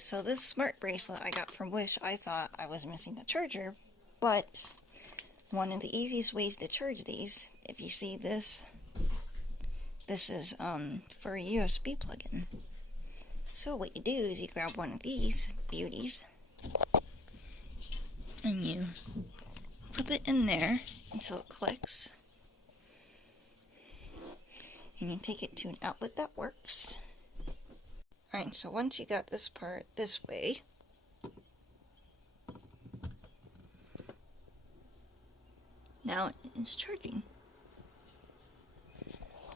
So this smart bracelet I got from Wish, I thought I was missing the charger, but one of the easiest ways to charge these, if you see this, this is for a USB plug-in. So what you do is you grab one of these beauties and you flip it in there until it clicks, and you take it to an outlet that works. Alright, so once you got this part this way, now it is charging.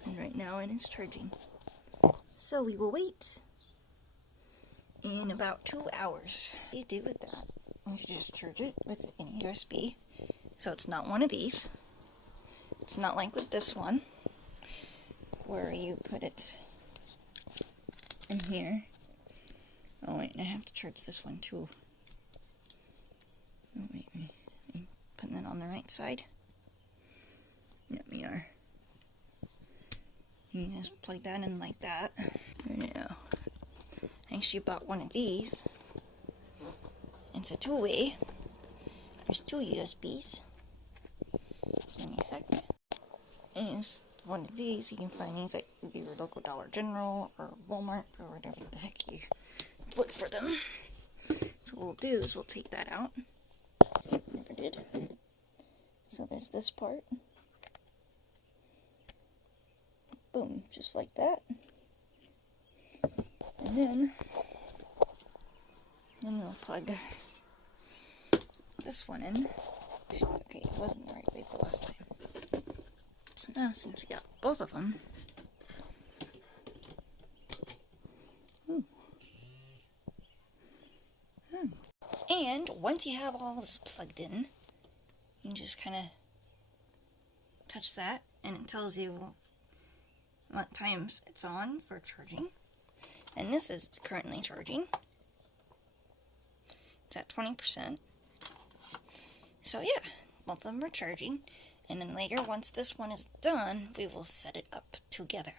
And right now it is charging. So we will wait in about 2 hours. What you do with that, you just charge it with any USB. So it's not one of these. It's not like with this one, where you put it in here. Oh wait, I have to charge this one too. Oh wait, I'm putting it on the right side. Yep, we are. You just plug that in like that. There you go. I actually bought one of these. It's a two-way. There's 2 USBs. Give me a sec. And it's one of these. You can find these at your local Dollar General or Walmart or whatever the heck you look for them. So what we'll do is we'll take that out. Never did. So there's this part. Boom, just like that. And then we'll plug this one in. Okay, it wasn't the right way the last time. So now, since we got both of them, and once you have all this plugged in, you can just kind of touch that, and it tells you what times it's on for charging. And this is currently charging. It's at 20%. So yeah, both of them are charging. And then later, once this one is done, we will set it up together.